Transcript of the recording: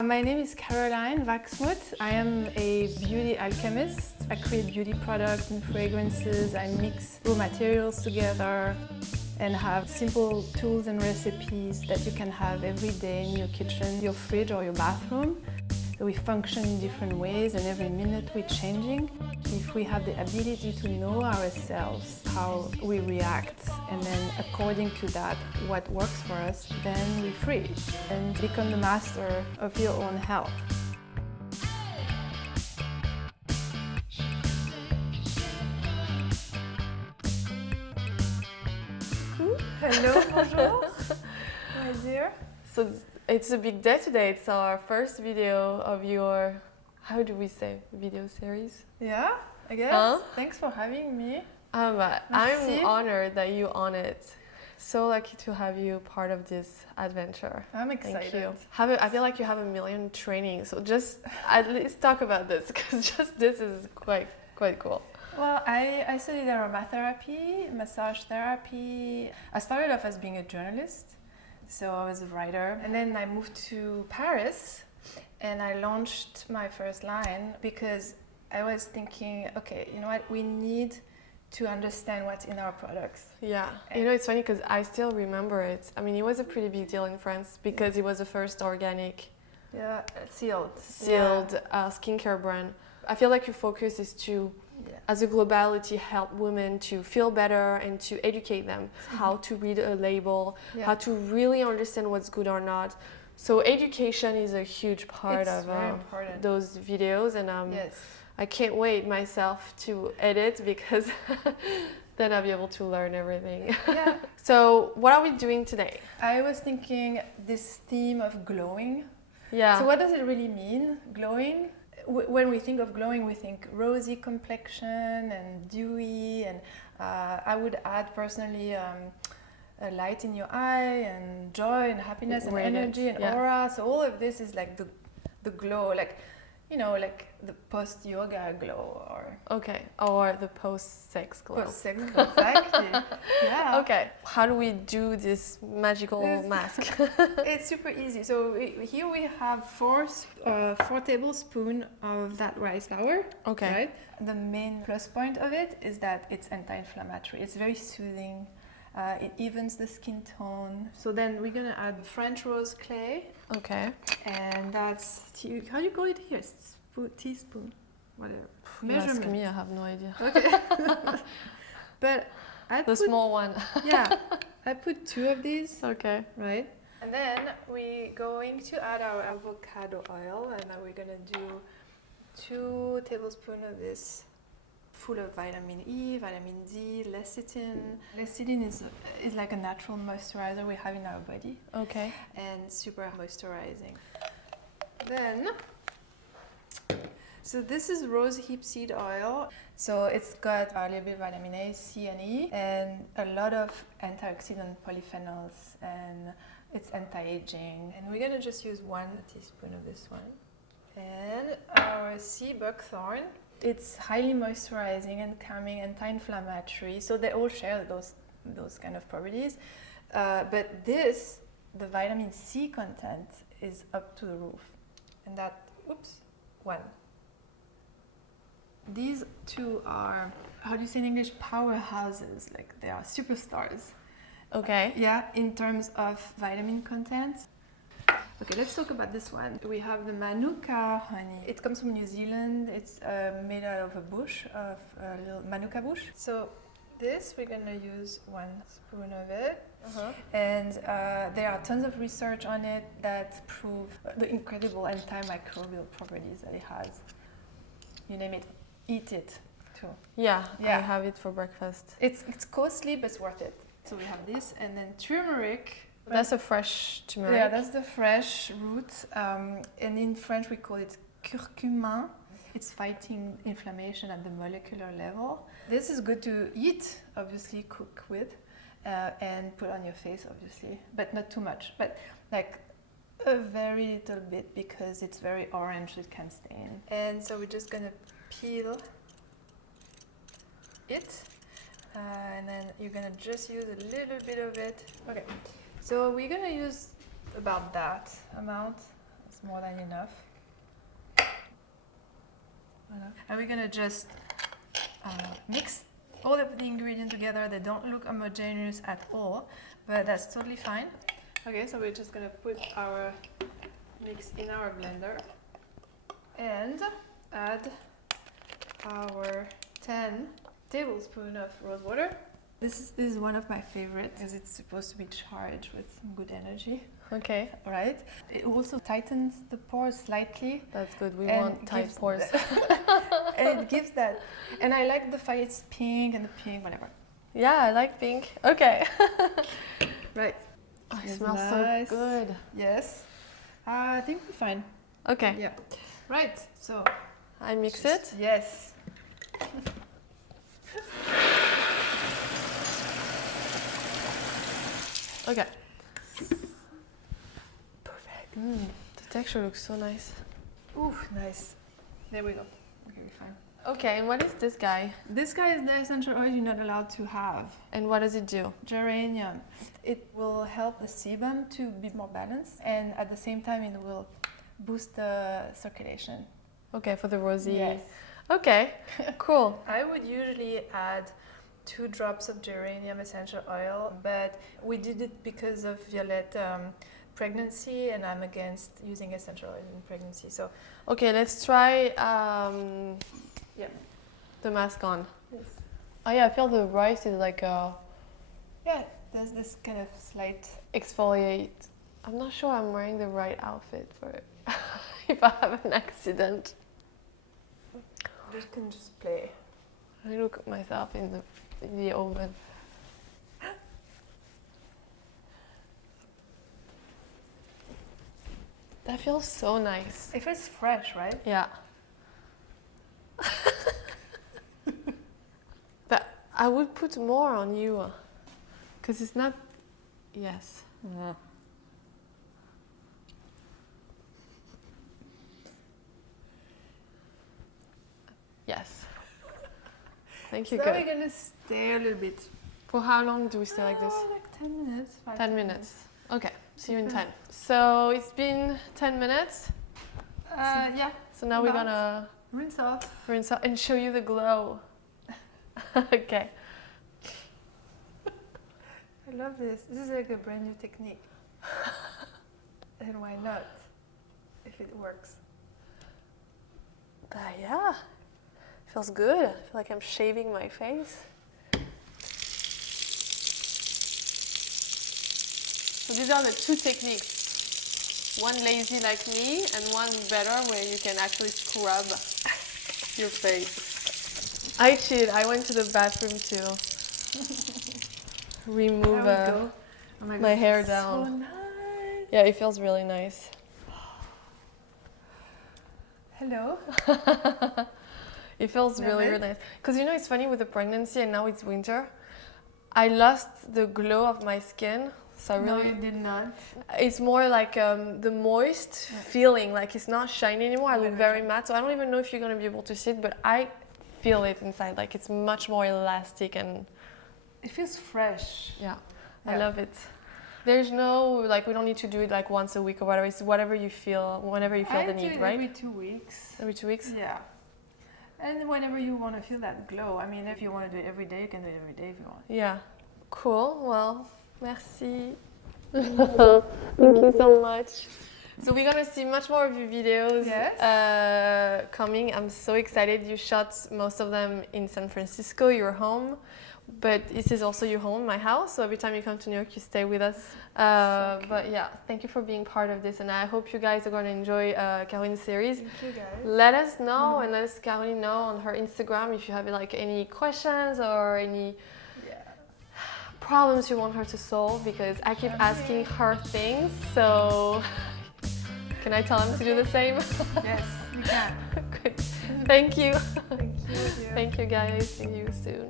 My name is Caroline Waxmuth. I am a beauty alchemist. I create beauty products and fragrances. I mix raw materials together and have simple tools and recipes that you can have every day in your kitchen, your fridge or your bathroom. We function in different ways and every minute we're changing. If we have the ability to know ourselves, how we react, and then according to that, what works for us, then we're free and become the master of your own health. Hello, bonjour, my dear. So it's a big day today. It's our first video of your, how do we say, video series? Yeah, I guess. Thanks for having me. I'm honored that you on it. So lucky to have you part of this adventure. I'm excited. Thank you. I feel like you have a million trainings. So just at least talk about this, because just this is quite cool. Well, I studied aromatherapy, massage therapy. I started off as being a journalist, so I was a writer. And then I moved to Paris and I launched my first line because I was thinking, okay, you know what, we need to understand what's in our products. Yeah, you know, it's funny because I still remember it. I mean, it was a pretty big deal in France because it was the first organic sealed skincare brand. I feel like your focus is to, as a globality, help women to feel better and to educate them how to read a label, how to really understand what's good or not. So education is a huge part of those videos, and I can't wait myself to edit because then I'll be able to learn everything. Yeah. So what are we doing today? I was thinking this theme of glowing. Yeah. So what does it really mean, glowing? When we think of glowing, we think rosy complexion and dewy, and I would add personally a light in your eye and joy and happiness and energy and aura. So all of this is like the glow, like, you know, like the post-yoga glow or the post-sex glow. Post-sex glow, exactly. Yeah. Okay. How do we do this magical mask? It's super easy. So here we have 4 tablespoons of that rice flour. Okay. Right? The main plus point of it is that it's anti-inflammatory. It's very soothing. It evens the skin tone. So then we're gonna add French rose clay. Okay. And that's, how do you call it here? Teaspoon, whatever. Measurement. Ask me, I have no idea. Okay. But the small one. Yeah, I put 2 of these. Okay. Right. And then we're going to add our avocado oil, and then we're gonna do 2 tablespoons of this, full of vitamin E, vitamin D, lecithin. Lecithin is like a natural moisturizer we have in our body. Okay. And super moisturizing. Then, so this is rose hip seed oil. So it's got a little bit of vitamin A, C, and E, and a lot of antioxidant polyphenols, and it's anti-aging. And we're gonna just use 1 teaspoon of this one. And our sea buckthorn. It's highly moisturizing and calming, anti-inflammatory. So they all share those kind of properties. But this, the vitamin C content is up to the roof. And that, 1. These 2 are, how do you say in English, powerhouses. Like they are superstars. Okay. Yeah, in terms of vitamin content. Okay, let's talk about this one. We have the Manuka honey. It comes from New Zealand. It's made out of a bush, of a little Manuka bush. So this, we're gonna use 1 spoon of it. And there are tons of research on it that prove the incredible antimicrobial properties that it has. You name it, eat it too. Yeah, I have it for breakfast. It's costly, but it's worth it. So we have this, and then turmeric. That's a fresh turmeric. Yeah, that's the fresh root. And in French, we call it curcumin. It's fighting inflammation at the molecular level. This is good to eat, obviously, cook with, and put on your face, obviously, but not too much. But like a very little bit because it's very orange, it can stain. And so we're just gonna peel it. And then you're gonna just use a little bit of it. Okay, so we're gonna use about that amount. That's more than enough. And we're gonna just mix all of the ingredients together. They don't look homogeneous at all, but that's totally fine. Okay, so we're just gonna put our mix in our blender and add our 10 tablespoons of rose water. This is one of my favorites because it's supposed to be charged with some good energy. Okay. Right. It also tightens the pores slightly. That's good. We want tight pores. And it gives that. And I like the fact it's pink and the pink, whatever. Yeah, I like pink. Okay. Right. Oh, it smells nice. So good. Yes. I think we're fine. Okay. Yeah. Right. So I mix it? Yes. Okay. Perfect. The texture looks so nice. Ooh, nice. There we go. Okay, we're fine. Okay, and what is this guy? This guy is the essential oil you're not allowed to have. And what does it do? Geranium. It will help the sebum to be more balanced, and at the same time it will boost the circulation. Okay, for the rosy. Yes. Okay, cool. I would usually add 2 drops of geranium essential oil, but we did it because of Violette's pregnancy, and I'm against using essential oil in pregnancy. So, okay, let's try the mask on. Yes. Oh yeah, I feel the rice is like a... Yeah, there's this kind of slight... exfoliate. I'm not sure I'm wearing the right outfit for it. If I have an accident. You can just play. I look at myself in the oven. That feels so nice. It feels fresh, right? Yeah. But I would put more on you. Because it's not... Yes. Mm. Yes. Thank you. So good. we're gonna stay a little bit. For how long do we stay like this? Like 10 minutes. 10 minutes. Okay, see you in 10. So it's been 10 minutes. Yeah. So now we're gonna rinse off and show you the glow. Okay. I love this. This is like a brand new technique. And why not? If it works. Yeah. Feels good. I feel like I'm shaving my face. So these are the 2 techniques. One lazy like me and one better where you can actually scrub your face. I cheated. I went to the bathroom to remove my hair down. So nice. Yeah, it feels really nice. Hello. It feels really, really nice. Because you know, it's funny with the pregnancy and now it's winter. I lost the glow of my skin. So really, no, you did not. It's more like the moist feeling, like it's not shiny anymore. I look very matte, so I don't even know if you're going to be able to see it, but I feel it inside. Like it's much more elastic and... It feels fresh. Yeah, I love it. There's no, like, we don't need to do it like once a week or whatever. It's whatever you feel, whenever you feel the need, right? Every 2 weeks. Every 2 weeks? Yeah. And whenever you want to feel that glow. I mean, if you want to do it every day, you can do it every day if you want. Yeah. Cool. Well, merci. Thank you so much. So we're gonna see much more of your videos coming. I'm so excited. You shot most of them in San Francisco, your home. But this is also your home, my house. So every time you come to New York, you stay with us. But yeah, thank you for being part of this. And I hope you guys are going to enjoy Caroline's series. Thank you guys. Let us know and let us Caroline know on her Instagram if you have like any questions or any problems you want her to solve, because I keep asking her things. So can I tell them to do the same? Yes, you can. Good. Thank you. Thank you. Thank you guys. See you soon.